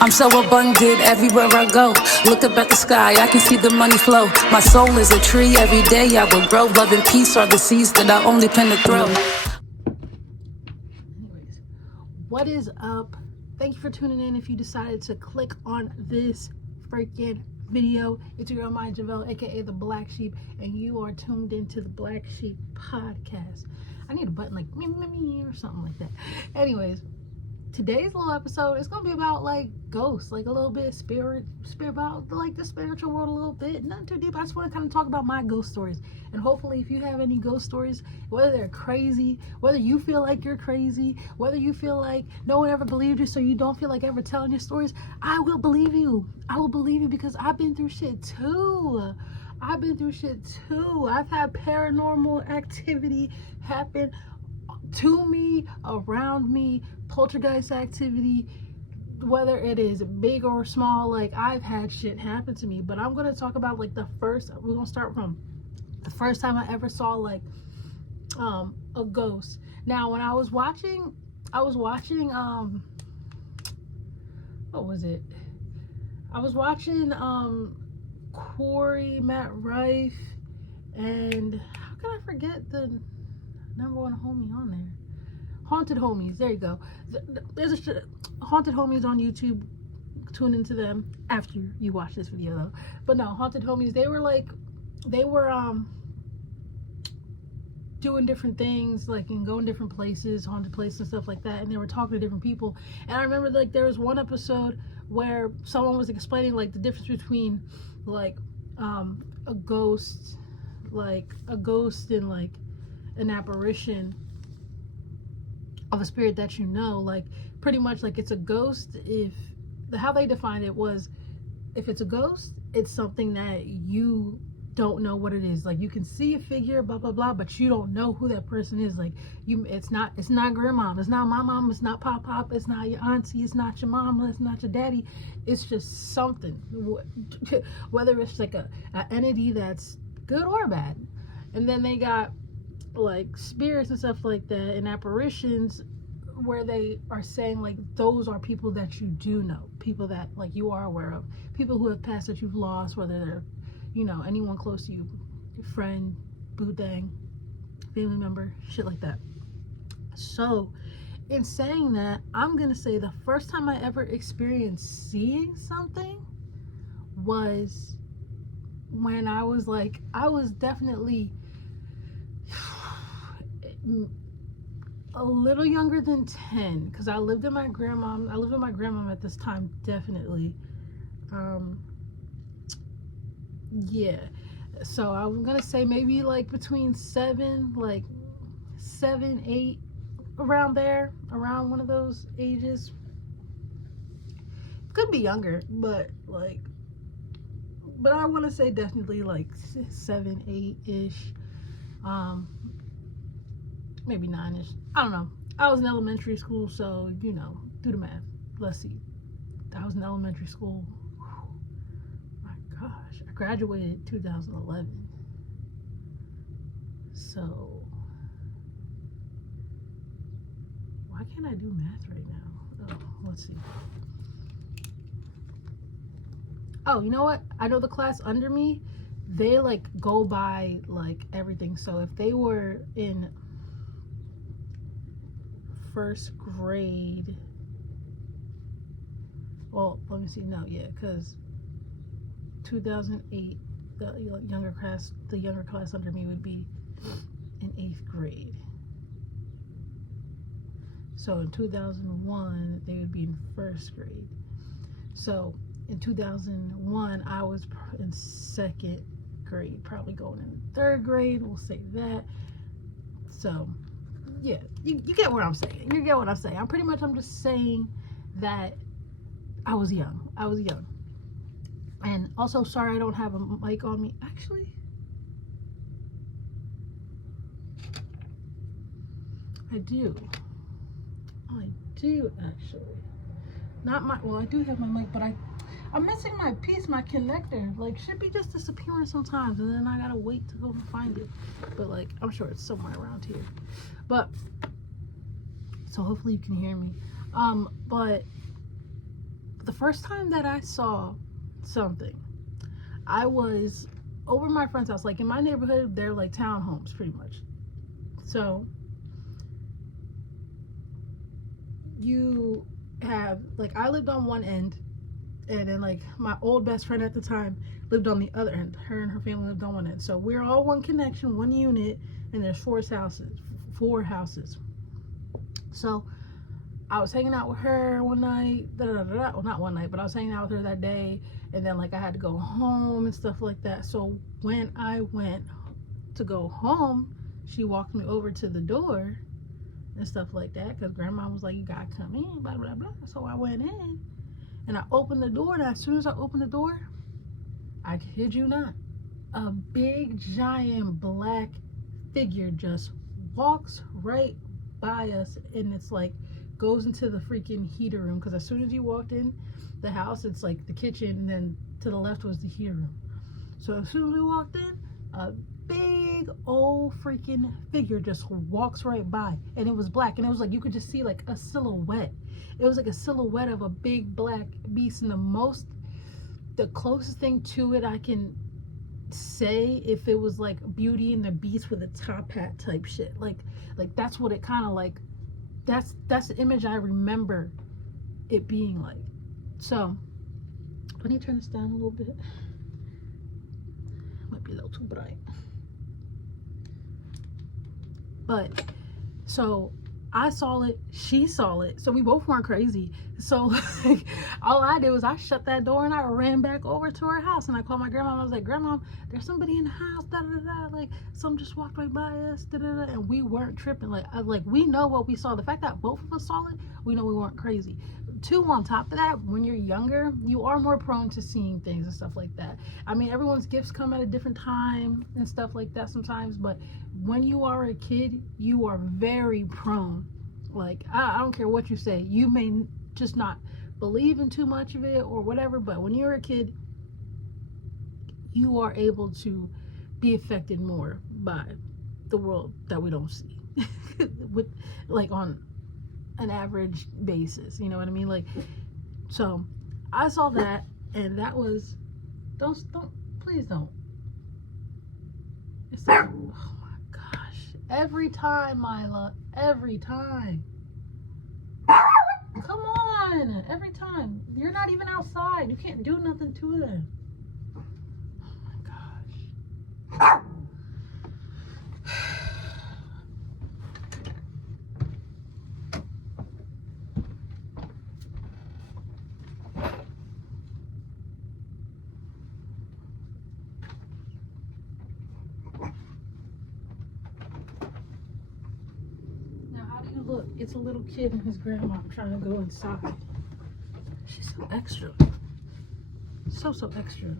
I'm so abundant everywhere I go. Look up at the sky, I can see the money flow. My soul is a tree, every day I will grow. Love and peace are the seeds that I only plan to throw. Anyways, what is up? Thank you for tuning in. If you decided to click on this freaking video, it's your girl, my Javelle, aka the Black Sheep, and you are tuned into the Black Sheep podcast. I need a button like me or something like that. Anyways, today's little episode is gonna be about like ghosts, like a little bit spirit about like the spiritual world a little bit. Nothing too deep. I just want to kind of talk about my ghost stories, and hopefully, if you have any ghost stories, whether they're crazy, whether you feel like you're crazy, whether you feel like no one ever believed you, so you don't feel like ever telling your stories, I will believe you. I will believe you because I've been through shit too. I've had paranormal activity happen to me, around me, poltergeist activity, whether it is big or small. Like, I've had shit happen to me. But I'm gonna talk about like we're gonna start from the first time I ever saw like a ghost. Now, when I was watching what was it? I was watching Corey, Matt Rife, and how can I forget the number one homie on there? Haunted Homies. There you go. There's a Haunted Homies on YouTube. Tune into them after you watch this video though. But no, Haunted Homies, they were doing different things, like, and going different places, haunted places and stuff like that, and they were talking to different people. And I remember like there was one episode where someone was explaining like the difference between like a ghost and like an apparition of a spirit that you know. Like, pretty much like it's a ghost. How they defined it was, if it's a ghost, it's something that you don't know what it is. Like, you can see a figure, blah blah blah, but you don't know who that person is. Like, it's not grandma, it's not my mom, it's not pop, it's not your auntie, it's not your mama, it's not your daddy. It's just something, whether it's like an entity that's good or bad. And then they got like spirits and stuff like that, and apparitions, where they are saying like those are people that you do know, people that like you are aware of, people who have passed that you've lost, whether they're, you know, anyone close to you, your friend, boo dang, family member, shit like that. So in saying that, I'm gonna say the first time I ever experienced seeing something was when I was definitely a little younger than 10, because I lived with my grandmom at this time, definitely. Yeah, so I'm gonna say maybe like between 7, 8, around one of those ages. Could be younger, but I want to say definitely like 7, 8-ish. Maybe 9-ish. I don't know. I was in elementary school, so, you know, do the math. Let's see. I was in elementary school. My gosh. I graduated 2011. So, why can't I do math right now? Oh, let's see. Oh, you know what? I know the class under me, they like go by like everything. So if they were in first grade, well, let me see. No, yeah, because 2008, the younger class under me would be in 8th grade. So in 2001, they would be in first grade. So in 2001, I was in 2nd grade, probably going in 3rd grade. We'll say that. So yeah, you get what I'm saying. You get what I'm saying. I'm just saying that I was young. And also, sorry, I don't have a mic on me. Actually, I do actually. Not my, well, I do have my mic, but I'm missing my piece, my connector. Like, should be just disappearing sometimes, and then I gotta wait to go find it. But like, I'm sure it's somewhere around here. But so hopefully you can hear me. But the first time that I saw something, I was over my friend's house. Like in my neighborhood, they're like townhomes pretty much. So you have, like, I lived on one end, and then like my old best friend at the time lived on the other end. Her and her family lived on one end. So we're all one connection, one unit, and there's four houses. So I was hanging out with her one night, well, not one night, but I was hanging out with her that day, and then like I had to go home and stuff like that. So when I went to go home, she walked me over to the door and stuff like that, because grandma was like, you gotta come in, blah blah blah. So I went in and I opened the door, and as soon as I opened the door, I kid you not, a big giant black figure just walks right by us, and it's like goes into the freaking heater room, because as soon as you walked in the house, it's like the kitchen, and then to the left was the heater room. So as soon as we walked in, a big old freaking figure just walks right by, and it was black, and it was like you could just see like a silhouette. It was like a silhouette of a big black beast, and the closest thing to it I can say, if it was like Beauty and the Beast with a top hat type shit, like that's what it kind of like, that's the image I remember it being like. So let me turn this down a little bit, might be a little too bright, but so I saw it, she saw it, so we both weren't crazy. So like, all I did was I shut that door and I ran back over to her house, and I called my grandma, and I was like, Grandma, there's somebody in the house, da da da, like some just walked right by us, da da da, and we weren't tripping. Like we know what we saw. The fact that both of us saw it, we know we weren't crazy. Two, on top of that, when you're younger, you are more prone to seeing things and stuff like that. I mean, everyone's gifts come at a different time and stuff like that sometimes, but when you are a kid, you are very prone. Like, I don't care what you say, you may just not believe in too much of it or whatever, but when you're a kid, you are able to be affected more by the world that we don't see with, like, on an average basis, you know what I mean? Like, so I saw that, and that was, please don't. It's like, oh my gosh, every time, Mila, every time. Come on, every time. You're not even outside. You can't do nothing to them. Oh my gosh. Look, it's a little kid and his grandma trying to go inside. She's so extra. So extra.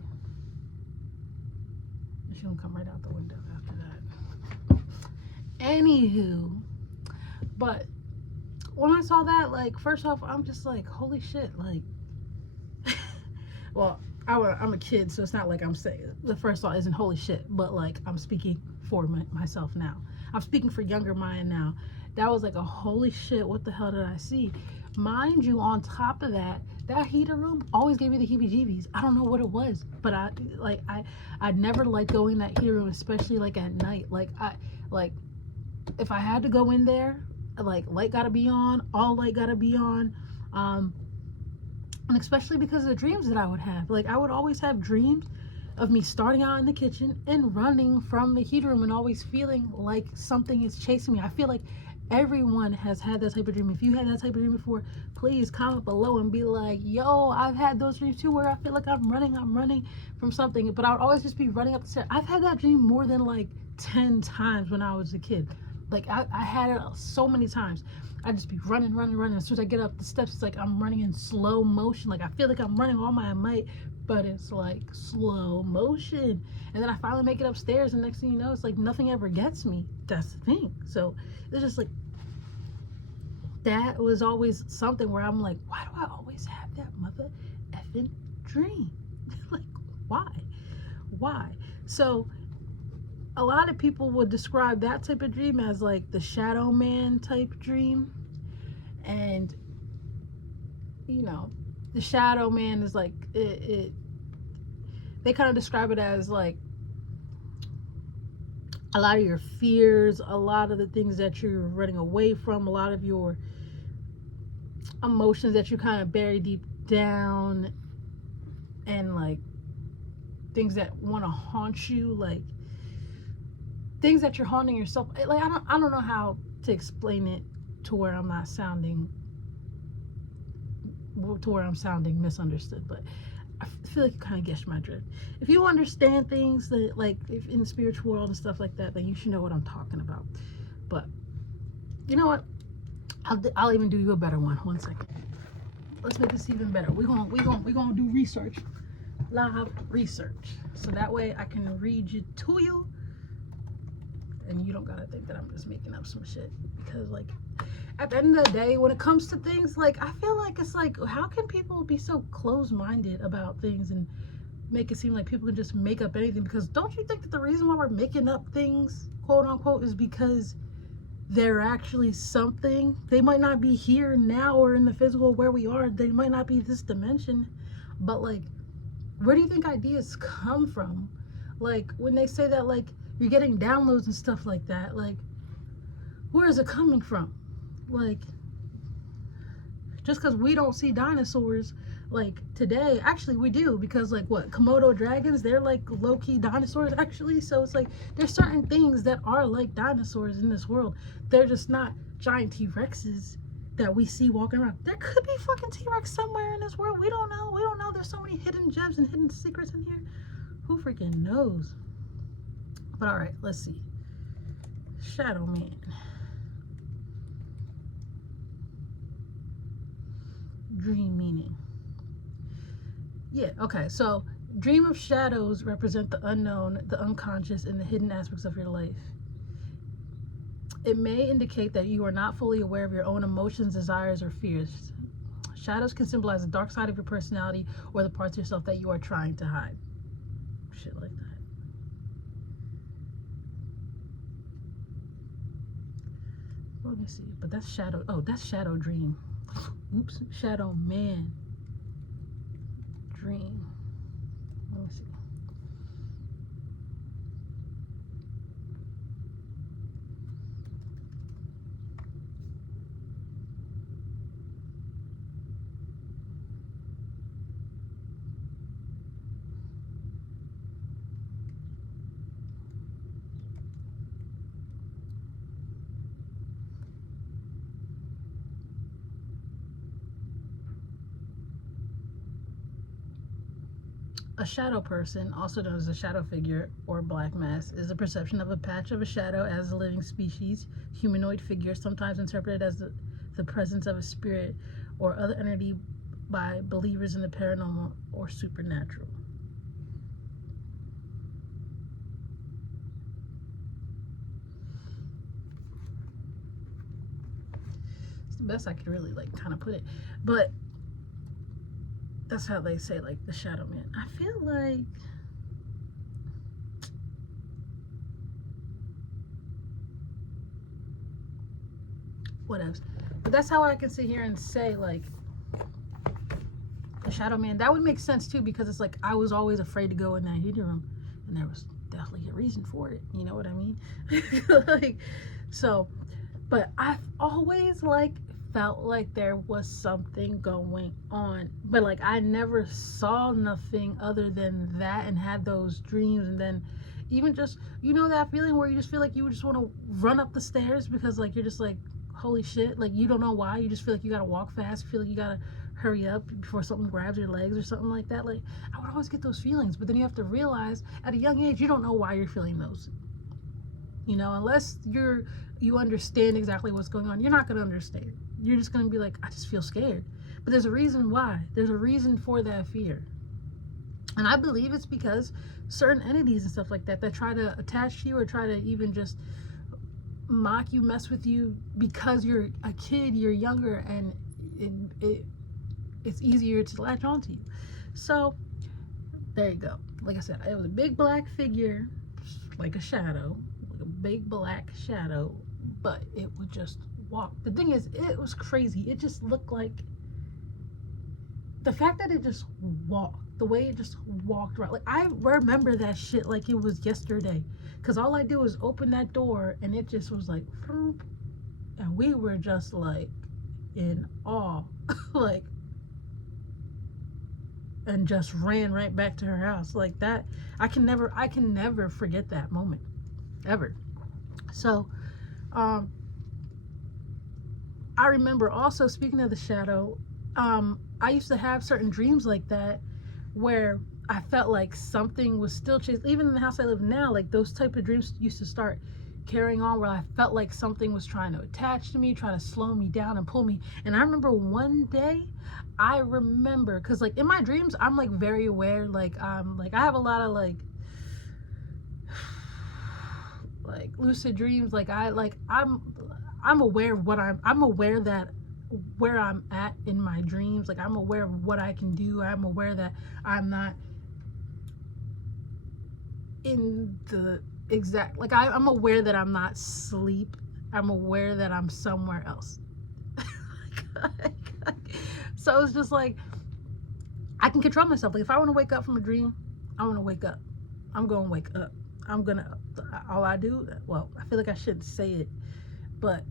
She's gonna come right out the window after that. Anywho, but when I saw that, like, first off, I'm just like, holy shit, like, well, I'm a kid, so it's not like I'm saying, the first thought isn't holy shit, but like, I'm speaking for myself now. I'm speaking for younger Maya now. That was like a holy shit, what the hell did I see? Mind you, on top of that, that heater room always gave me the heebie-jeebies. I don't know what it was, but I never liked going in that heater room, especially like at night. Like if I had to go in there, like, light gotta be on, all light gotta be on, and especially because of the dreams that I would have. Like, I would always have dreams of me starting out in the kitchen and running from the heater room and always feeling like something is chasing me. I feel like everyone has had that type of dream. If you had that type of dream before, please comment below and be like, yo, I've had those dreams too, where I feel like I'm running from something, but I would always just be running up the stairs. I've had that dream more than like 10 times when I was a kid. Like, I had it so many times. I'd just be running. As soon as I get up the steps, it's like I'm running in slow motion. Like, I feel like I'm running all my might, but it's like slow motion. And then I finally make it upstairs, and next thing you know, it's like nothing ever gets me. That's the thing. So it's just like, that was always something where I'm like, why do I always have that mother effing dream? Like, why? So a lot of people would describe that type of dream as like the shadow man type dream. And, you know, the shadow man is like it they kind of describe it as like a lot of your fears, a lot of the things that you're running away from, a lot of your emotions that you kind of bury deep down, and like things that want to haunt you, like things that you're haunting yourself. Like I don't know how to explain it to where I'm not sounding misunderstood, but I feel like you kind of guessed my drift. If you understand things that like if in the spiritual world and stuff like that, then you should know what I'm talking about. But you know what? I'll even do you a better one. 1 second. Let's make this even better. We're gonna do research, live research, so that way I can read it to you, and you don't gotta think that I'm just making up some shit. Because like at the end of the day, when it comes to things, like I feel like it's like, how can people be so close-minded about things and make it seem like people can just make up anything? Because don't you think that the reason why we're making up things, quote unquote, is because they're actually something? They might not be here now or in the physical where we are. They might not be this dimension, but like, where do you think ideas come from? Like when they say that like you're getting downloads and stuff like that, like where is it coming from? Like, just because we don't see dinosaurs like today, actually we do, because like what, Komodo dragons, they're like low-key dinosaurs actually. So it's like there's certain things that are like dinosaurs in this world. They're just not giant T-Rexes that we see walking around. There could be fucking T-Rex somewhere in this world. We don't know. There's so many hidden gems and hidden secrets in here. Who freaking knows? But all right, let's see. Shadow man. Dream meaning. Yeah, okay, so dream of shadows represent the unknown, the unconscious, and the hidden aspects of your life. It may indicate that you are not fully aware of your own emotions, desires, or fears. Shadows can symbolize the dark side of your personality or the parts of yourself that you are trying to hide. Shit like that. Let me see, but that's shadow. Oh, that's shadow dream. Oops, shadow man dream. Let me see. A shadow person, also known as a shadow figure or black mass, is the perception of a patch of a shadow as a living species, humanoid figure, sometimes interpreted as the presence of a spirit or other entity by believers in the paranormal or supernatural. It's the best I could really like kind of put it, but that's how they say like the shadow man. I feel like what else? But that's how I can sit here and say like the shadow man. That would make sense too, because it's like I was always afraid to go in that heating room, and there was definitely a reason for it. You know what I mean? Like, so, but I've always like felt like there was something going on, but like I never saw nothing other than that and had those dreams. And then even just, you know, that feeling where you just feel like you just want to run up the stairs because like you're just like, holy shit, like you don't know why, you just feel like you gotta walk fast, you feel like you gotta hurry up before something grabs your legs or something like that. Like I would always get those feelings, but then you have to realize at a young age you don't know why you're feeling those, you know, unless you understand exactly what's going on. You're not going to understand. You're just going to be like, I just feel scared. But there's a reason why. There's a reason for that fear. And I believe it's because certain entities and stuff like that that try to attach to you or try to even just mock you, mess with you because you're a kid, you're younger, and it's easier to latch onto you. So there you go. Like I said, it was a big black figure, like a shadow, like a big black shadow, but it would just walk. The thing is, it was crazy. It just looked like the fact that it just walked, the way it just walked right, like I remember that shit like it was yesterday, because all I did was open that door and it just was like, and we were just like in awe, like, and just ran right back to her house like that. I can never forget that moment, ever. So, I remember also, speaking of the shadow, I used to have certain dreams like that where I felt like something was still chasing. Even in the house I live now, like those type of dreams used to start carrying on, where I felt like something was trying to attach to me, trying to slow me down and pull me. And I remember one day, because like in my dreams, I'm like very aware. Like I have a lot of like lucid dreams. Like I'm aware of what I'm aware that where I'm at in my dreams. Like I'm aware of what I can do. I'm aware that I'm not in the exact, like I'm aware that I'm not asleep. I'm aware that I'm somewhere else. So it's just like I can control myself. Like if I want to wake up from a dream, I want to wake up. I'm gonna wake up. All I do, well, I feel like I shouldn't say it, but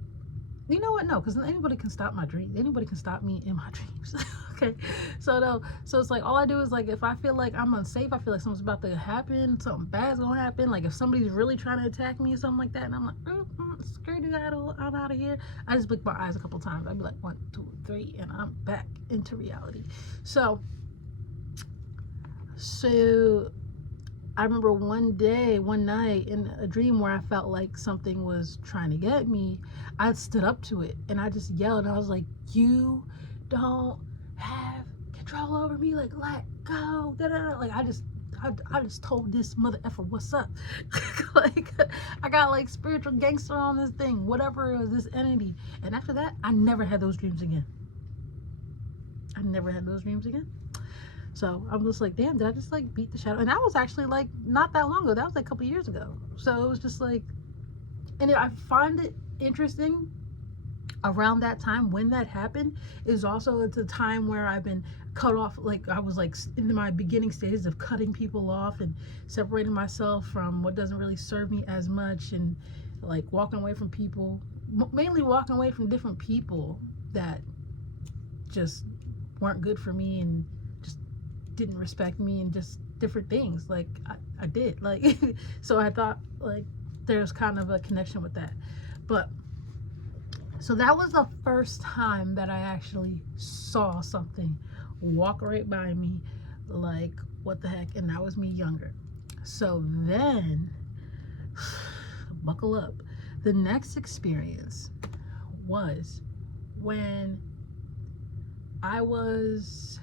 you know what? No, because anybody can stop my dreams. Anybody can stop me in my dreams. Okay, so it's like all I do is like if I feel like I'm unsafe, I feel like something's about to happen, something bad's gonna happen. Like if somebody's really trying to attack me or something like that, and I'm like, screw it, I'm out of here. I just blink my eyes a couple times. I'd be like 1, 2, 3, and I'm back into reality. So I remember one night in a dream where I felt like something was trying to get me. I stood up to it and I just yelled. And I was like, "You don't have control over me. Like, let go." Like I just told this mother effer what's up. Like I got like spiritual gangster on this thing, whatever it was, this entity. And after that, I never had those dreams again. So I'm just like, damn, did I just like beat the shadow? And that was actually like not that long ago. That was like a couple years ago. So it was just like, and I find it interesting around that time when that happened is also it's a time where I've been cut off. Like I was like in my beginning stages of cutting people off and separating myself from what doesn't really serve me as much, and like walking away from people, mainly walking away from different people that just weren't good for me and didn't respect me and just different things. Like I did like so I thought like there's kind of a connection with that. But so that was the first time that I actually saw something walk right by me, like what the heck. And that was me younger. So then buckle up, the next experience was when I was,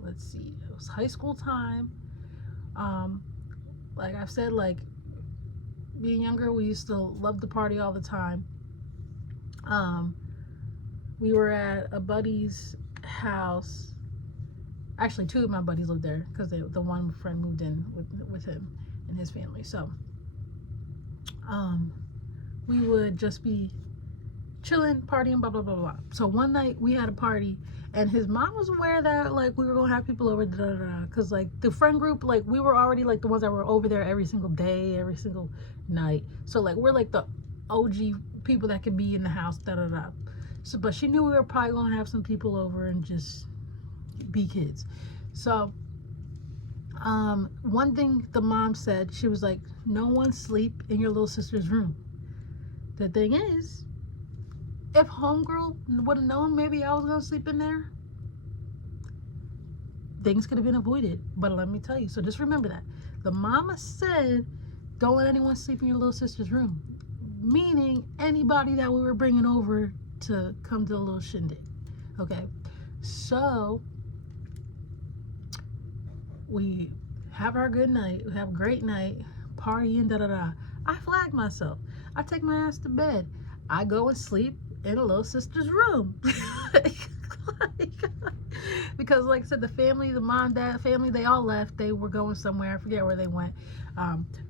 let's see, it was high school time. Like I've said, like being younger, we used to love to party all the time. We were at a buddy's house. Actually, 2 of my buddies lived there because the one friend moved in with him and his family. So we would just be chilling, partying, blah blah blah blah. So one night we had a party, and his mom was aware that like we were gonna have people over, because like the friend group, like we were already like the ones that were over there every single day, every single night. So like we're like the OG people that could be in the house, So but she knew we were probably gonna have some people over and just be kids. So one thing the mom said, she was like, no one sleep in your little sister's room. The thing is, if homegirl would have known maybe I was gonna sleep in there, things could have been avoided. But let me tell you, so just remember that the mama said don't let anyone sleep in your little sister's room, meaning anybody that we were bringing over to come to a little shindig. Okay, so we have our good night, we have a great night, partying, I flag myself, I take my ass to bed, I go and sleep in a little sister's room. Because like I said, the family, the mom, dad, family, they all left. They were going somewhere, I forget where they went,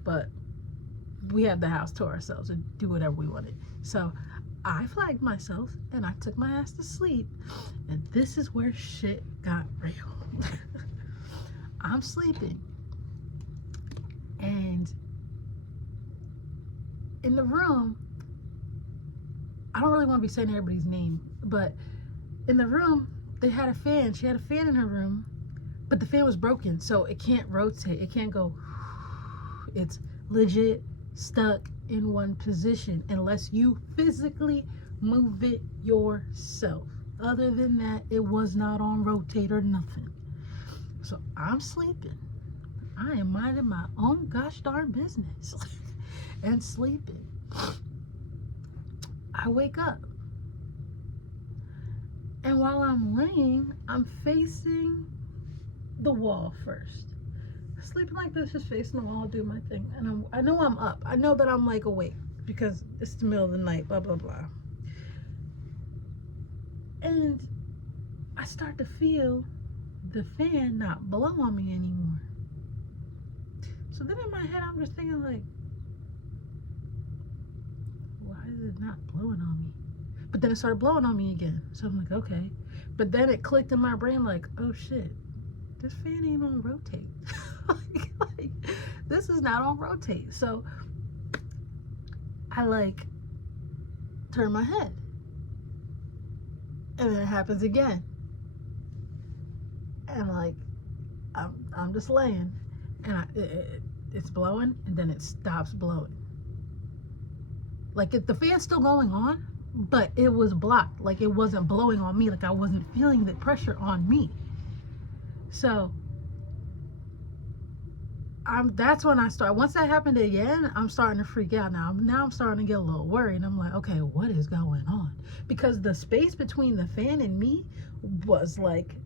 but we had the house to ourselves and do whatever we wanted. So I flagged myself and I took my ass to sleep. And this is where shit got real. I'm sleeping. And in the room, I don't really want to be saying everybody's name, but in the room, they had a fan. She had a fan in her room, but the fan was broken, so it can't rotate. It can't go. It's legit stuck in one position unless you physically move it yourself. Other than that, it was not on rotate or nothing. So I'm sleeping. I am minding my own gosh darn business and sleeping. I wake up. And while I'm laying, I'm facing the wall first. Sleeping like this, just facing the wall, do my thing. And I know I'm up. I know that I'm like awake because it's the middle of the night, blah, blah, blah. And I start to feel the fan not blow on me anymore. So then in my head, I'm just thinking like, why is it not blowing on me? But then it started blowing on me again. So I'm like, okay. But then it clicked in my brain like, oh shit, this fan ain't on rotate. like, this is not on rotate. So I like turn my head. And then it happens again. And like, I'm just laying. And it's blowing and then it stops blowing. Like the fan's still going on, but it was blocked. Like it wasn't blowing on me. Like I wasn't feeling the pressure on me. So that's when I start. Once that happened again, I'm starting to freak out now. Now I'm starting to get a little worried. And I'm like, okay, what is going on? Because the space between the fan and me was like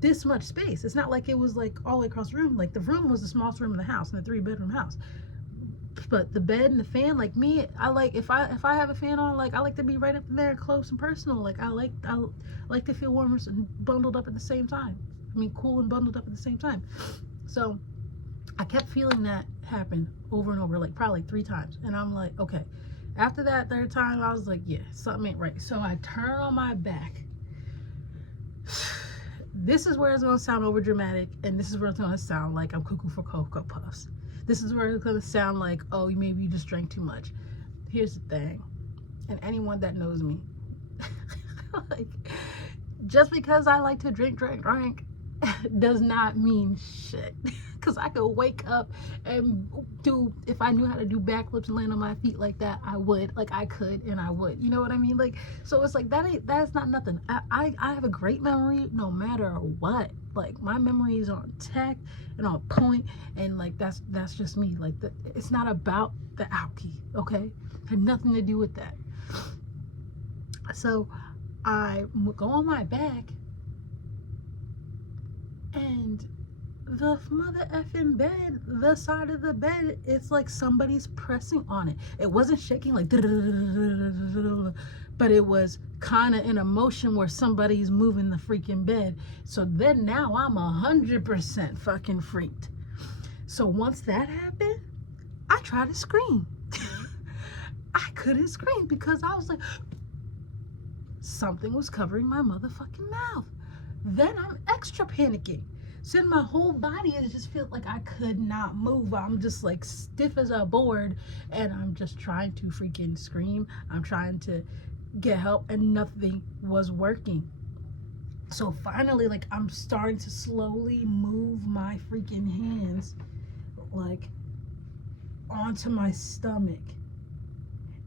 this much space. It's not like it was like all the way across the room. Like the room was the smallest room in the house, in the 3-bedroom house. But the bed and the fan, like me, I like if I have a fan on, like I like to be right up in there, close and personal. Like I like to feel warm and bundled up at the same time. I mean, cool and bundled up at the same time. So I kept feeling that happen over and over, like probably 3 times. And I'm like, okay. After that 3rd time, I was like, yeah, something ain't right. So I turn on my back. This is where it's gonna sound over dramatic, and this is where it's gonna sound like I'm cuckoo for Cocoa Puffs. This is where it's gonna sound like, oh, maybe you just drank too much. Here's the thing, and anyone that knows me, like, just because I like to drink does not mean shit. Because I could wake up and do, if I knew how to do backflips and land on my feet like that, I would. Like I could and I would. You know what I mean? Like, so it's like that's not nothing. I have a great memory no matter what. Like my memory is on tech and on point, and like that's just me. Like it's not about the alky, okay? It had nothing to do with that. So I go on my back, and the mother effing bed, the side of the bed, it's like somebody's pressing on it. It wasn't shaking like, but it was kind of in a motion where somebody's moving the freaking bed. So then now I'm 100% fucking freaked. So once that happened, I tried to scream. I couldn't scream because I was like, something was covering my motherfucking mouth. Then I'm extra panicking. So then my whole body is just feel like I could not move. I'm just like stiff as a board, and I'm just trying to freaking scream. I'm trying to get help, and nothing was working. So finally, like, I'm starting to slowly move my freaking hands like onto my stomach,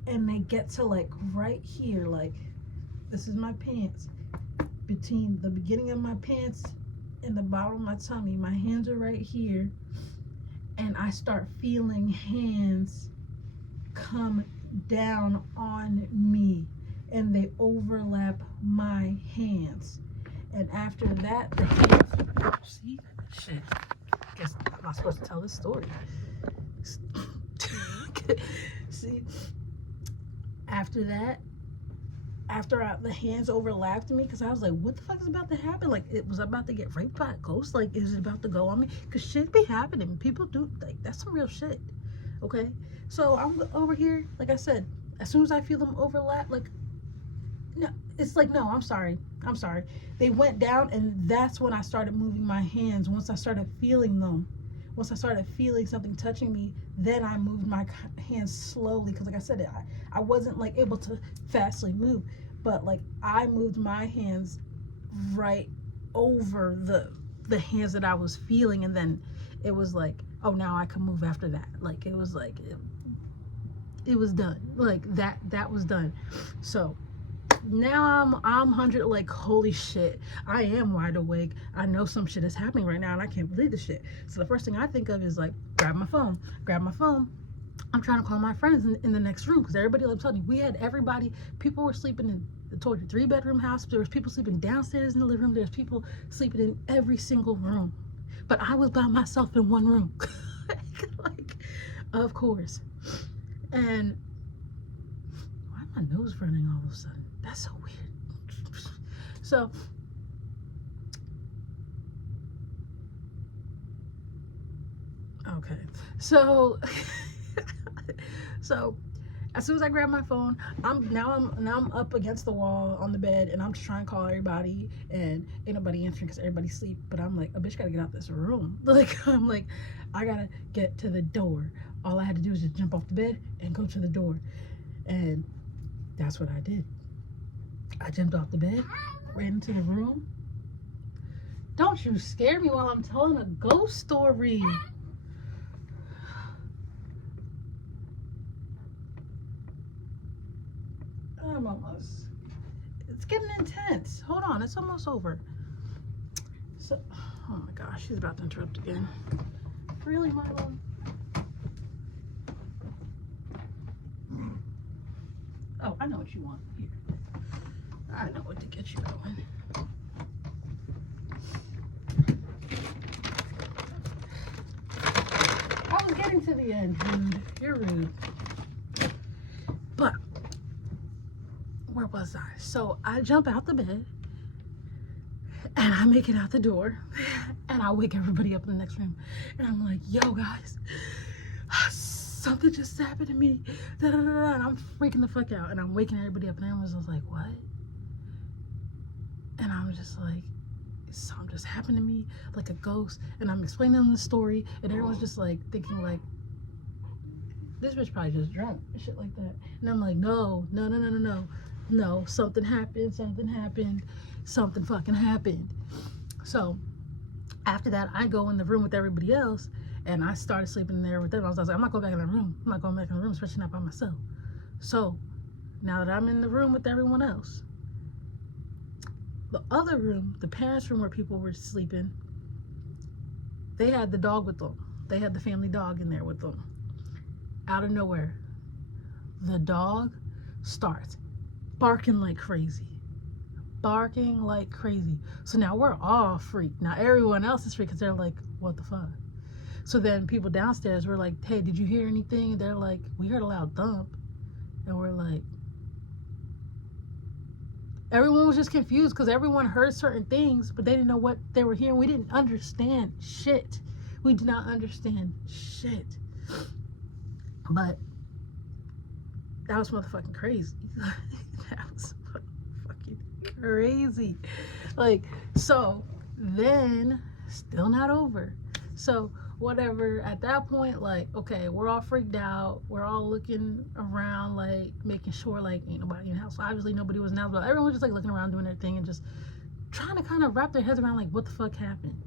and they get to like right here. Like, this is my pants. Between the beginning of my pants and the bottom of my tummy, my hands are right here, and I start feeling hands come down on me, and they overlap my hands. And after that, the hands, see, shit, guess I'm not supposed to tell this story. See, after that, the hands overlapped me, because I was like, what the fuck is about to happen? Like, it was about to get raped by a ghost? Like, is it about to go on me? Because shit be happening. People do, like, that's some real shit. Okay? So I'm over here, like I said, as soon as I feel them overlap, like, no, it's like, no, I'm sorry. They went down, and that's when I started moving my hands. Once I started feeling them, once I started feeling something touching me, then I moved my hands slowly. Because, like I said, I wasn't like able to fastly move, but like I moved my hands right over the hands that I was feeling, and then it was like, oh, now I can move after that. Like it was like it was done. Like that was done. So now I'm 100, like, holy shit, I am wide awake. I know some shit is happening right now, and I can't believe this shit. So the first thing I think of is like, grab my phone. I'm trying to call my friends in the next room, because everybody, I'm telling you, we had everybody. People were sleeping in the 3-bedroom house. There was people sleeping downstairs in the living room. There's people sleeping in every single room, but I was by myself in one room. Like, of course. And why is my nose running all of a sudden? That's so weird. So okay, so so as soon as I grab my phone, I'm up against the wall on the bed, and I'm just trying to call everybody, and ain't nobody answering because everybody's asleep. But I'm like, a bitch gotta get out this room. Like, I'm like, I gotta get to the door. All I had to do was just jump off the bed and go to the door, and that's what I did. I jumped off the bed, ran into the room. Don't you scare me while I'm telling a ghost story. I'm almost. It's getting intense. Hold on, it's almost over. So, oh my gosh, she's about to interrupt again. Really, Milo? Oh, I know what you want. Here. I know what to get you going. I was getting to the end, dude. You're rude. But where was I? So I jump out the bed, and I make it out the door, and I wake everybody up in the next room, and I'm like, yo guys, something just happened to me, da, da, da, da. And I'm freaking the fuck out, and I'm waking everybody up, and everyone's just like, what? And I'm just like, something just happened to me, like a ghost. And I'm explaining them the story, and everyone's just like thinking like, this bitch probably just drunk and shit like that. And I'm like, no, something happened, something fucking happened. So after that, I go in the room with everybody else, and I started sleeping there with them. I was like, I'm not going back in the room. I'm not going back in the room, especially not by myself. So now that I'm in the room with everyone else, the other room, the parents' room where people were sleeping, they had the dog with them. They had the family dog in there with them. Out of nowhere, the dog starts barking like crazy. So now we're all freaked. Now everyone else is freaked because they're like, what the fuck? So then people downstairs were like, hey, did you hear anything? And they're like, we heard a loud thump. And we're like, everyone was just confused because everyone heard certain things, but they didn't know what they were hearing. We didn't understand shit. We did not understand shit. But that was motherfucking crazy. That was fucking crazy. Like, so then, still not over. So whatever, at that point, like, okay, we're all freaked out. We're all looking around, like, making sure, like, ain't nobody in the house. So obviously nobody was in the house, but everyone was just, like, looking around, doing their thing, and just trying to kind of wrap their heads around, like, what the fuck happened?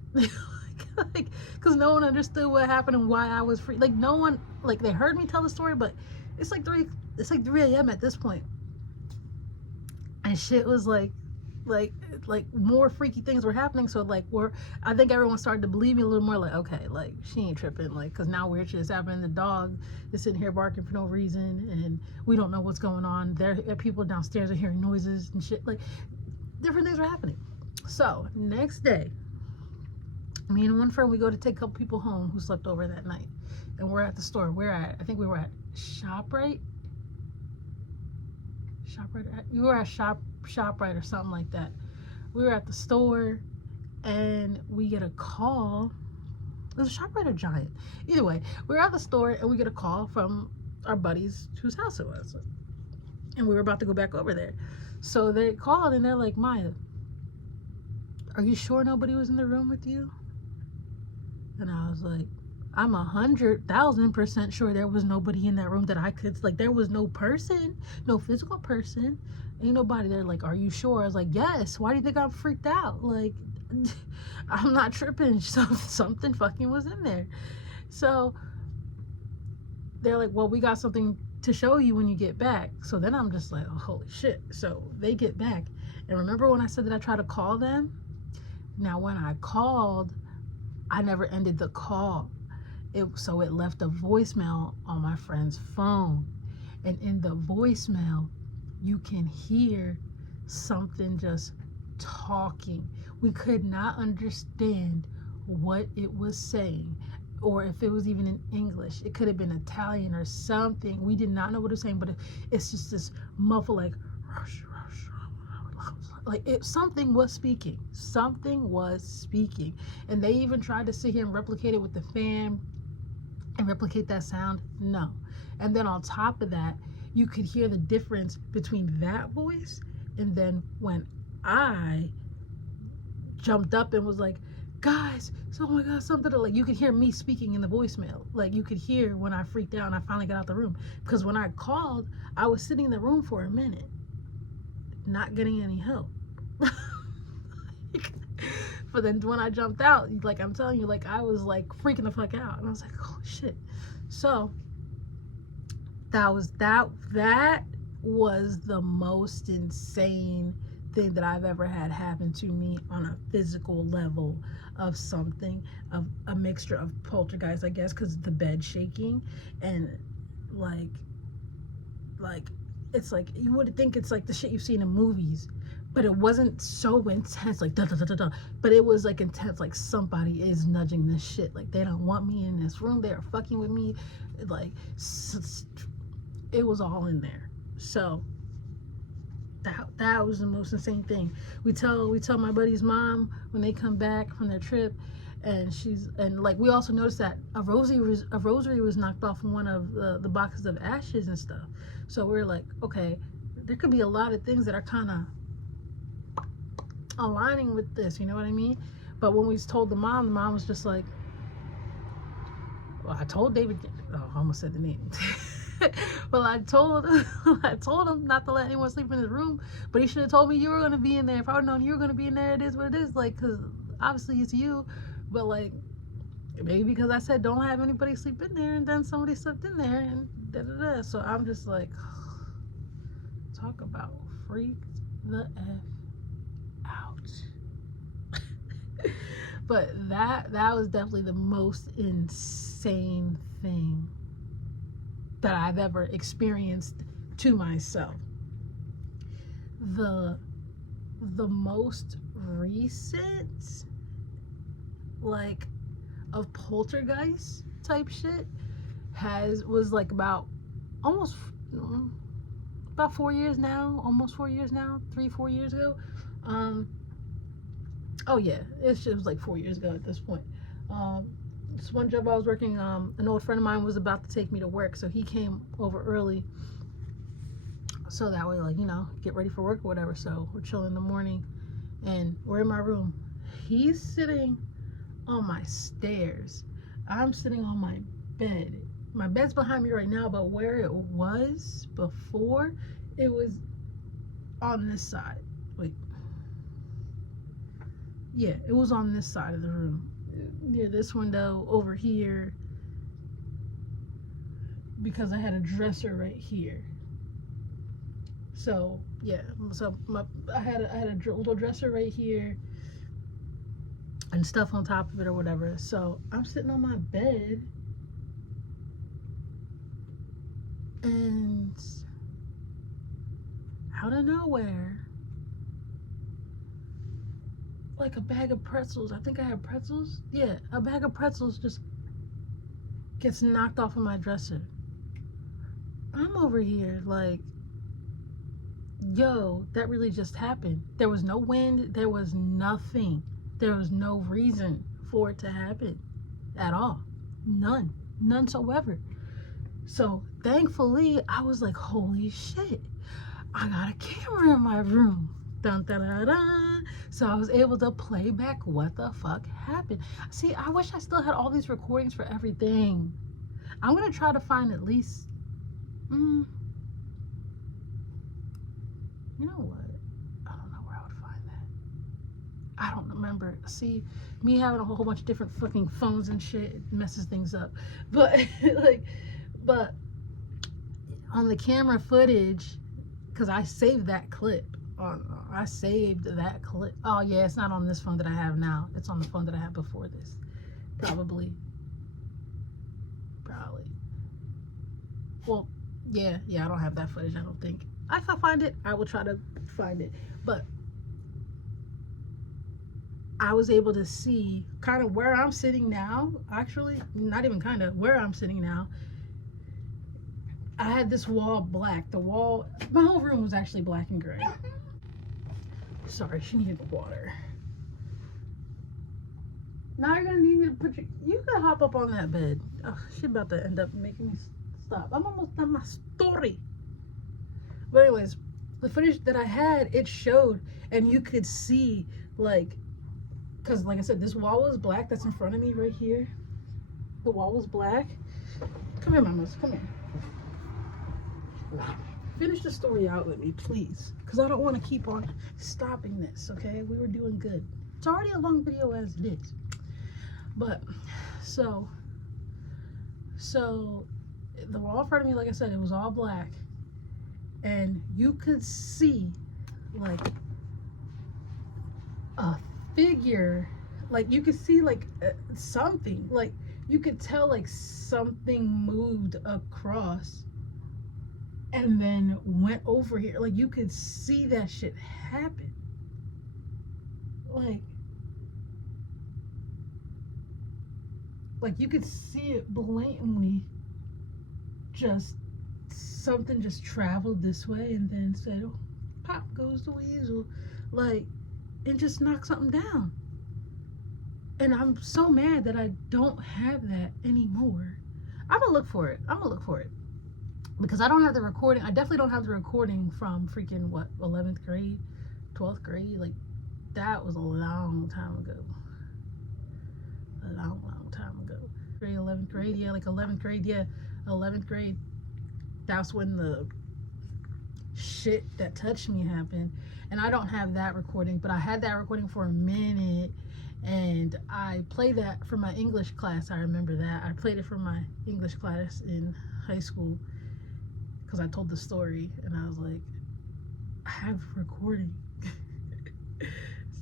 Like, because no one understood what happened and why I was free. Like, no one, like, they heard me tell the story, but it's like 3 a.m. at this point. And shit was like more freaky things were happening. So like, I think everyone started to believe me a little more, like, okay, like, she ain't tripping, like, because now weird shit is happening. The dog is sitting here barking for no reason, and we don't know what's going on. There people downstairs are hearing noises and shit, like, different things were happening. So next day, me and one friend, we go to take a couple people home who slept over that night, and we're at the store. I think we were at ShopRite. We were at ShopRite or something like that. We were at the store, and we get a call. It was a ShopRite or Giant. Either way, we were at the store, and we get a call from our buddies whose house it was. And we were about to go back over there. So they called and they're like, Maya, are you sure nobody was in the room with you? And I was like, I'm 100,000% sure there was nobody in that room that I could, like, there was no person, no physical person. Ain't nobody there. Like, are you sure? I was like, yes. Why do you think I'm freaked out? Like, I'm not tripping. Something fucking was in there. So they're like, well, we got something to show you when you get back. So then I'm just like, oh, holy shit. So they get back. And remember when I said that I tried to call them? Now, when I called, I never ended the call. So it left a voicemail on my friend's phone. And in the voicemail, you can hear something just talking. We could not understand what it was saying, or if it was even in English. It could have been Italian or something. We did not know what it was saying, but it's just this muffle, like, something was speaking. Something was speaking. And they even tried to sit here and replicate it with the fan and replicate that sound. No. And then on top of that, you could hear the difference between that voice and then when I jumped up and was like, guys, oh my God, something, like, you could hear me speaking in the voicemail. Like, you could hear when I freaked out and I finally got out the room. Because when I called, I was sitting in the room for a minute, not getting any help. But then when I jumped out, like, I'm telling you, like, I was like freaking the fuck out. And I was like, oh shit. So that was the most insane thing that I've ever had happen to me on a physical level of something, of a mixture of poltergeist, I guess, because the bed shaking and like it's like, you would think it's like the shit you've seen in movies, but it wasn't so intense, like da da da da da, but it was like intense, like somebody is nudging this shit, like they don't want me in this room, they are fucking with me, like it was all in there. So that was the most insane thing. We tell my buddy's mom when they come back from their trip, and like, we also noticed that a rosary was knocked off from one of the boxes of ashes and stuff. So we're like, okay, there could be a lot of things that are kind of aligning with this, you know what I mean? But when we told the mom was just like, well, I told David, oh, I almost said the name. Well, I told him not to let anyone sleep in his room, but he should have told me you were going to be in there. If I would have known you were going to be in there, it is what it is, like, because obviously it's you, but like, maybe because I said don't have anybody sleep in there, and then somebody slept in there, and da da da. So I'm just like, talk about freaked the F out. But that was definitely the most insane thing that I've ever experienced to myself. The most recent, like, of poltergeist type shit was like about 4 years now, almost 4 years now, 3-4 years ago. Oh yeah, it was like 4 years ago at this point. This one job I was working, an old friend of mine was about to take me to work, so he came over early, so that way, like, you know, get ready for work or whatever. So we're chilling in the morning and we're in my room. He's sitting on my stairs, I'm sitting on my bed. My bed's behind me right now, but where it was before, it was on this side. Wait, yeah, it was on this side of the room, near this window over here, because I had a dresser right here. So yeah, so I had a little dresser right here and stuff on top of it or whatever. So I'm sitting on my bed, and out of nowhere, like a bag of pretzels, I think I had pretzels, yeah, a bag of pretzels just gets knocked off of my dresser. I'm over here like, yo, that really just happened. There was no wind, there was nothing, there was no reason for it to happen at all, none whatsoever. So thankfully I was like, holy shit, I got a camera in my room. Dun, dun, dun, dun. So I was able to play back what the fuck happened. See, I wish I still had all these recordings for everything. I'm gonna try to find at least, you know what? I don't know where I would find that. I don't remember. See, me having a whole bunch of different fucking phones and shit messes things up. But but on the camera footage, because I saved that clip. I saved that clip. Oh yeah, it's not on this phone that I have now. It's on the phone that I had before this. Probably. Well, yeah, I don't have that footage, I don't think. If I find it, I will try to find it. But I was able to see kind of where I'm sitting now. Actually, not even kind of, where I'm sitting now. I had this wall black. The wall, my whole room was actually black and gray. Sorry, she needed water. Now you're gonna need me to put you can hop up on that bed. Oh, she's about to end up making me stop. I'm almost done my story. But anyways, the footage that I had, it showed, and you could see, like, because like I said, this wall was black. That's in front of me right here. The wall was black. Come here, mamas. Come here. Finish the story out with me, please, because I don't want to keep on stopping this. Okay, we were doing good. It's already a long video as it is. But so the wall in front of me, like I said, it was all black, and you could see like a figure, like you could see like something, like you could tell like something moved across and then went over here. Like you could see that shit happen. Like you could see it blatantly. Just something just traveled this way and then said, oh, pop goes the weasel. Like, and just knocked something down. And I'm so mad that I don't have that anymore. I'm gonna look for it. Because I don't have the recording. I definitely don't have the recording from freaking, what, 11th grade, 12th grade. Like, that was a long time ago. A long time ago. 11th grade, yeah, like 11th grade, yeah. 11th grade. That's when the shit that touched me happened. And I don't have that recording, but I had that recording for a minute. And I played that for my English class. I remember that. I played it for my English class in high school because I told the story, and I was like, I have a recording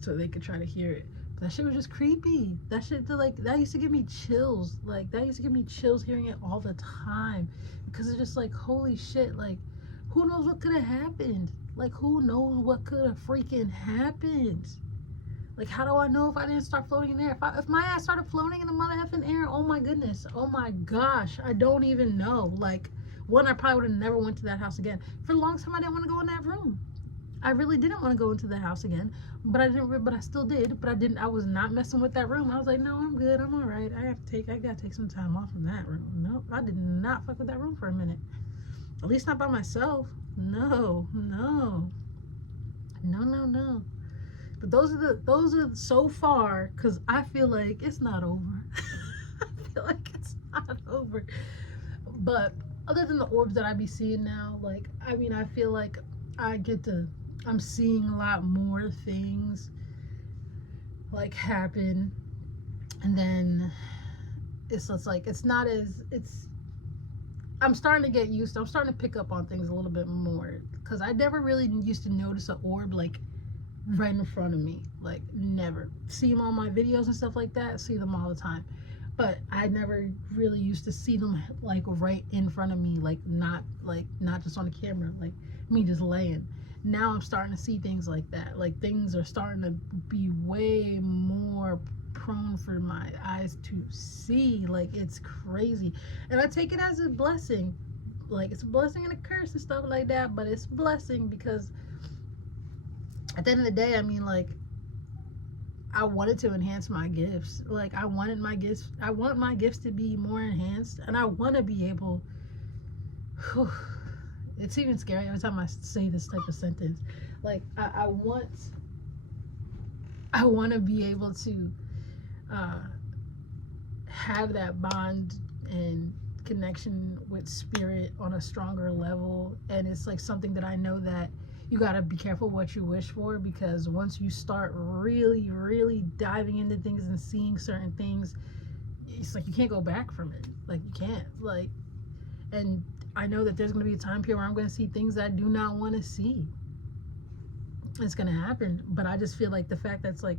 so they could try to hear it. But that shit was just creepy. That shit, that used to give me chills. Like, that used to give me chills hearing it all the time, because it's just like, holy shit, like, who knows what could have happened? Like, who knows what could have freaking happened? Like, how do I know if I didn't start floating in air? If my ass started floating in the mother effing air, oh my goodness, oh my gosh, I don't even know. Like, one, I probably would have never went to that house again. For a long time, I didn't want to go in that room. I really didn't want to go into the house again, but I still did. But I was not messing with that room. I was like, no, I'm good, I'm all right. I gotta take some time off from that room. Nope, I did not fuck with that room for a minute. At least not by myself. No. But those are so far, because I feel like it's not over. I feel like it's not over. But other than the orbs that I be seeing now, like, I mean, I feel like I'm seeing a lot more things like happen, and then I'm starting to get used to, I'm starting to pick up on things a little bit more, because I never really used to notice an orb like right in front of me. Like, never. See them on my videos and stuff like that, see them all the time, but I never really used to see them like right in front of me, like not just on the camera, like me just laying. Now I'm starting to see things like that. Like, things are starting to be way more prone for my eyes to see. Like, it's crazy, and I take it as a blessing. Like, it's a blessing and a curse and stuff like that, but it's a blessing, because at the end of the day, I mean, like, I wanted to enhance my gifts. Like, I want my gifts to be more enhanced, and I want to be able, It's even scary every time I say this type of sentence. Like I want to be able to uh, have that bond and connection with spirit on a stronger level, and it's like something that I know that you got to be careful what you wish for, because once you start really diving into things and seeing certain things, it's like you can't go back from it. Like you can't, like, and I know that there's going to be a time period where I'm going to see things that I do not want to see. It's going to happen, but I just feel like the fact that's like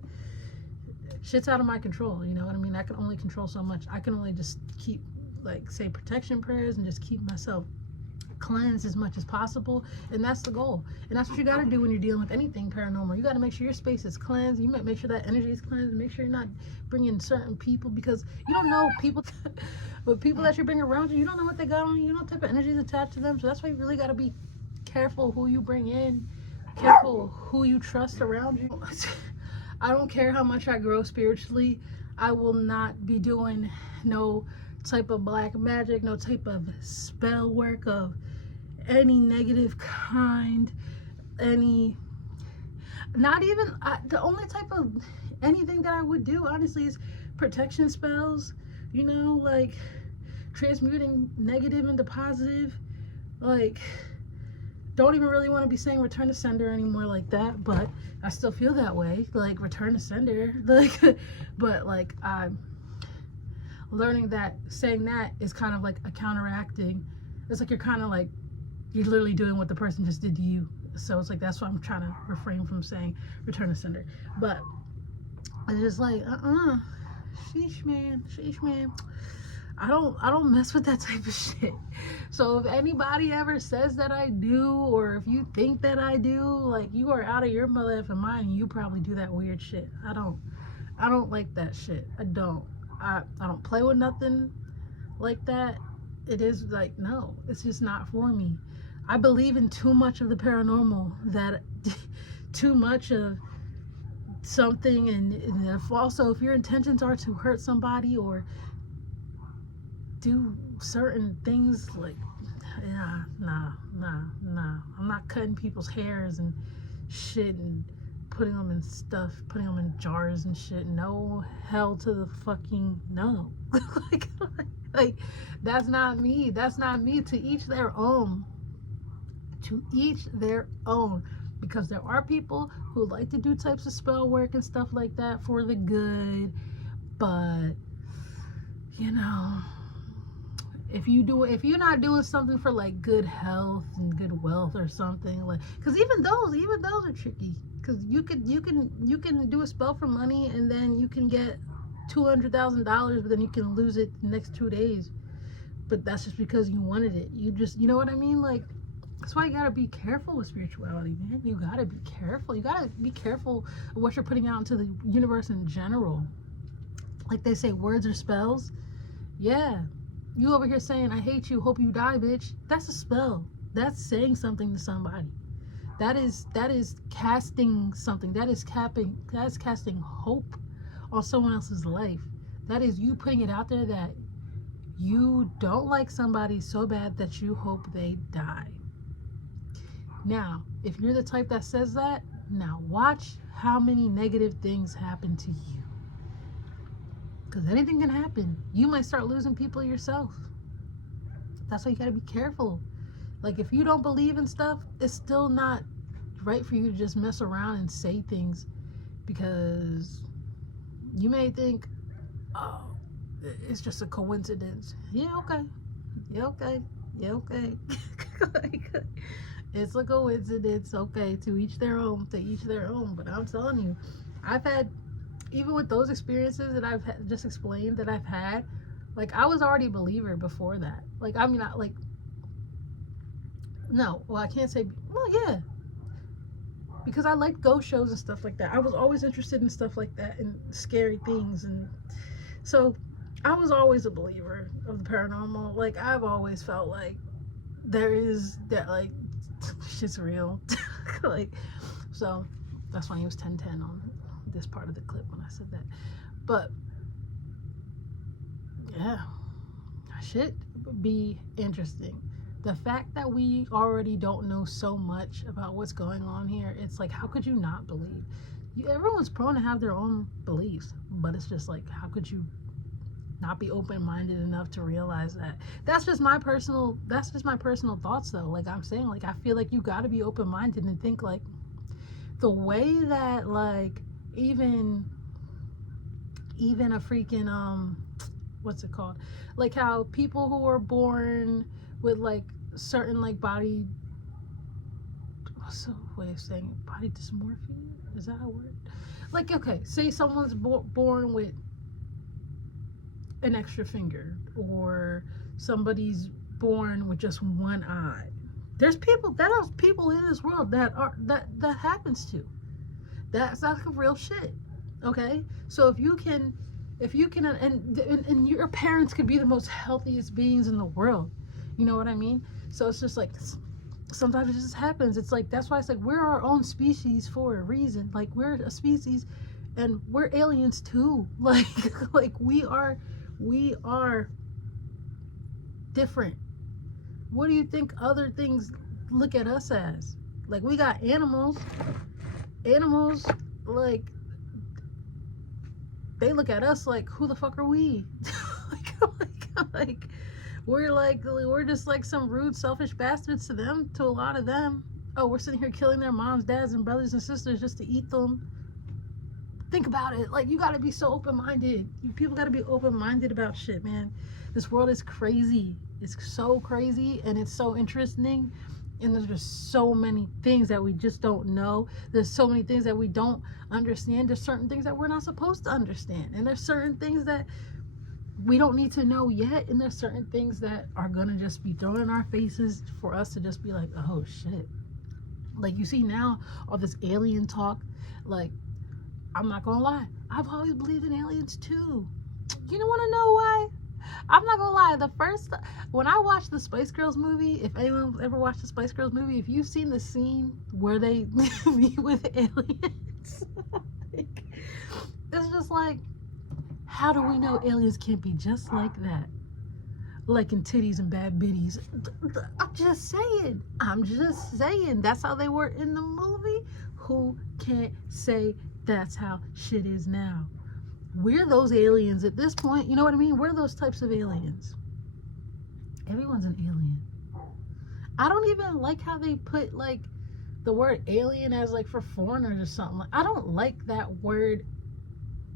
shit's out of my control, you know what I mean? I can only control so much. I can only just keep, like, say protection prayers and just keep myself cleansed as much as possible, and that's the goal. And that's what you got to do when you're dealing with anything paranormal. You got to make sure your space is cleansed. You might make sure that energy is cleansed. Make sure you're not bringing certain people, because you don't know people but people that you bring around you, you don't know what they got on you. You know what type of energy is attached to them. So that's why you really got to be careful who you bring in, careful who you trust around you. I don't care how much I grow spiritually, I will not be doing no type of black magic, no type of spell work of any negative kind, not even, the only type of anything that I would do, honestly, is protection spells, you know, like transmuting negative into positive. Like, don't even really want to be saying return to sender anymore like that, but I still feel that way, like return to sender, like, but like I'm learning that saying that is kind of like a counteracting. It's like you're kind of like, you're literally doing what the person just did to you. So it's like, that's why I'm trying to refrain from saying return to sender. But it's just like, sheesh man. I don't mess with that type of shit. So if anybody ever says that I do, or if you think that I do, like, you are out of your mother effing mind, and you probably do that weird shit. I don't like that shit. I don't play with nothing like that. It is like, no, it's just not for me. I believe in too much of the paranormal, that too much of something, and if your intentions are to hurt somebody or do certain things, like, yeah, nah, I'm not cutting people's hairs and shit and putting them in jars and shit. No, hell to the fucking no. like that's not me. To each their own. Because there are people who like to do types of spell work and stuff like that for the good, but you know, if you're not doing something for like good health and good wealth or something, like, because even those are tricky, because you can do a spell for money, and then you can get $200,000, but then you can lose it the next 2 days, but that's just because you wanted it. You know what I mean? Like, that's why you gotta be careful with spirituality, man. You gotta be careful of what you're putting out into the universe in general. Like they say, words are spells. Yeah, you over here saying I hate you, hope you die, bitch. That's a spell. That's saying something to somebody. That is casting something. That is casting hope on someone else's life. That is you putting it out there that you don't like somebody so bad that you hope they die. Now, if you're the type that says that, now watch how many negative things happen to you. Because anything can happen. You might start losing people yourself. That's why you gotta be careful. Like, if you don't believe in stuff, it's still not right for you to just mess around and say things, because you may think, oh, it's just a coincidence. Yeah, okay. Like, it's a coincidence, okay, to each their own. But I'm telling you, I've had, even with those experiences that I've just explained that I've had, like, I was already a believer before that. Like, I mean, I can't say, well, yeah, because I liked ghost shows and stuff like that. I was always interested in stuff like that and scary things, and so I was always a believer of the paranormal. Like, I've always felt like there is that, like, shit's real. Like, so that's why he was 10-10 on this part of the clip when I said that. But yeah, shit be interesting. The fact that we already don't know so much about what's going on here, it's like, how could you not believe? Everyone's prone to have their own beliefs, but it's just like, how could you not be open-minded enough to realize that? That's just my personal thoughts, though. Like I'm saying, like I feel like you got to be open-minded and think like the way that like even a freaking what's it called, like how people who are born with like certain like body, what's the way of saying it? Body dysmorphia, is that a word? Like, okay, say someone's born with an extra finger, or somebody's born with just one eye. There's people in this world that happens to. That's like real shit. Okay, so if you can and your parents could be the most healthiest beings in the world, you know what I mean? So it's just like sometimes it just happens. It's like, that's why it's like we're our own species for a reason. Like we're a species and we're aliens too. Like we are different. What do you think other things look at us as? Like, we got animals like they look at us like, who the fuck are we? like we're just like some rude, selfish bastards to them, to a lot of them. Oh, we're sitting here killing their moms, dads, and brothers and sisters just to eat them. Think about it. Like, you gotta be so open-minded. People gotta be open-minded about shit, man. This world is crazy. It's so crazy, and it's so interesting. And there's just so many things that we just don't know. There's so many things that we don't understand. There's certain things that we're not supposed to understand. And there's certain things that we don't need to know yet. And there's certain things that are gonna just be thrown in our faces for us to just be like, oh shit. Like, you see now all this alien talk. Like, I'm not gonna lie, I've always believed in aliens too. You don't want to know why? I'm not gonna lie, when I watched the Spice Girls movie, if anyone ever watched the Spice Girls movie, if you've seen the scene where they meet with aliens, like, it's just like, how do we know aliens can't be just like that? Like in Titties and Bad Biddies. I'm just saying, that's how they were in the movie. Who can't say that's how shit is now? We're those aliens at this point, you know what I mean? We're those types of aliens. Everyone's an alien. I don't even like how they put like the word alien as like for foreigners or something. Like, I don't like that word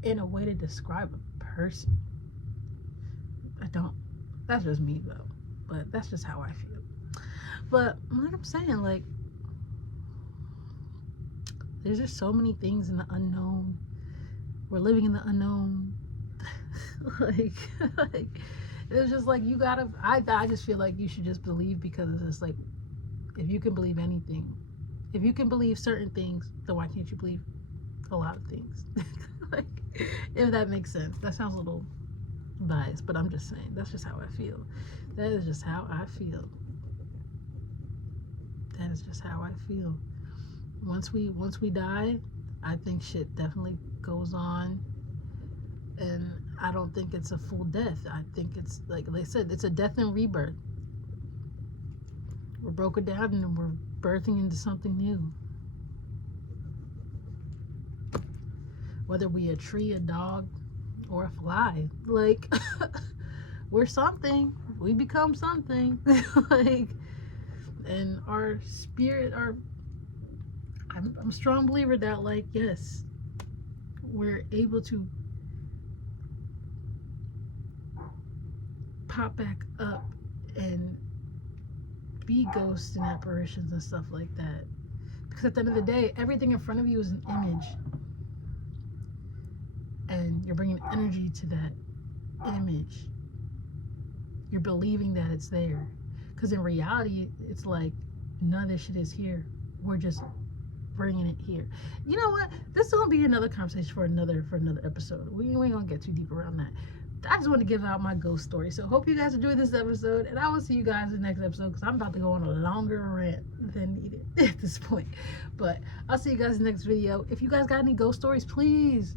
in a way to describe a person. I don't. That's just me though. But that's just how I feel. But like I'm saying, like, there's just so many things in the unknown. We're living in the unknown. like it's just like, you gotta, I just feel like you should just believe, because it's just like, if you can believe anything, if you can believe certain things, then why can't you believe a lot of things? Like, if that makes sense. That sounds a little biased, but I'm just saying, that's just how I feel. That is just how I feel. That is just how I feel. Once we die, I think shit definitely goes on, and I don't think it's a full death. I think it's, like they said, it's a death and rebirth. We're broken down and we're birthing into something new. Whether we a tree, a dog, or a fly, like, we're something. We become something. Like, and our spirit, I'm a strong believer that, like, yes, we're able to pop back up and be ghosts and apparitions and stuff like that. Because at the end of the day, everything in front of you is an image. And you're bringing energy to that image. You're believing that it's there. Because in reality, it's like, none of this shit is here. We're just bringing it here. You know what? This is gonna be another conversation for another episode. We ain't gonna get too deep around that. I just want to give out my ghost story. So hope you guys enjoyed this episode, and I will see you guys in the next episode, because I'm about to go on a longer rant than needed at this point. But I'll see you guys in the next video. If you guys got any ghost stories, please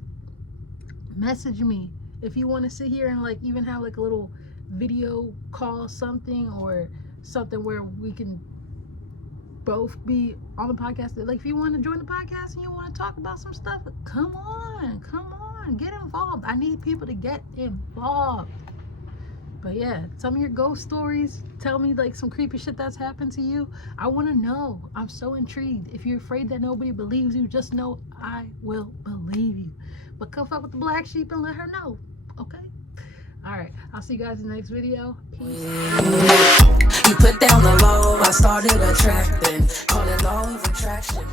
message me. If you want to sit here and like even have like a little video call, something, or something where we can both be on the podcast. Like, if you want to join the podcast and you want to talk about some stuff, come on, get involved. I need people to get involved. But yeah, tell me your ghost stories. Tell me like some creepy shit that's happened to you. I want to know. I'm so intrigued. If you're afraid that nobody believes you, just know I will believe you. But come fuck with the black sheep and let her know. Okay? Alright, I'll see you guys in the next video. Peace. You put down the low, I started attracting, call it law of attraction.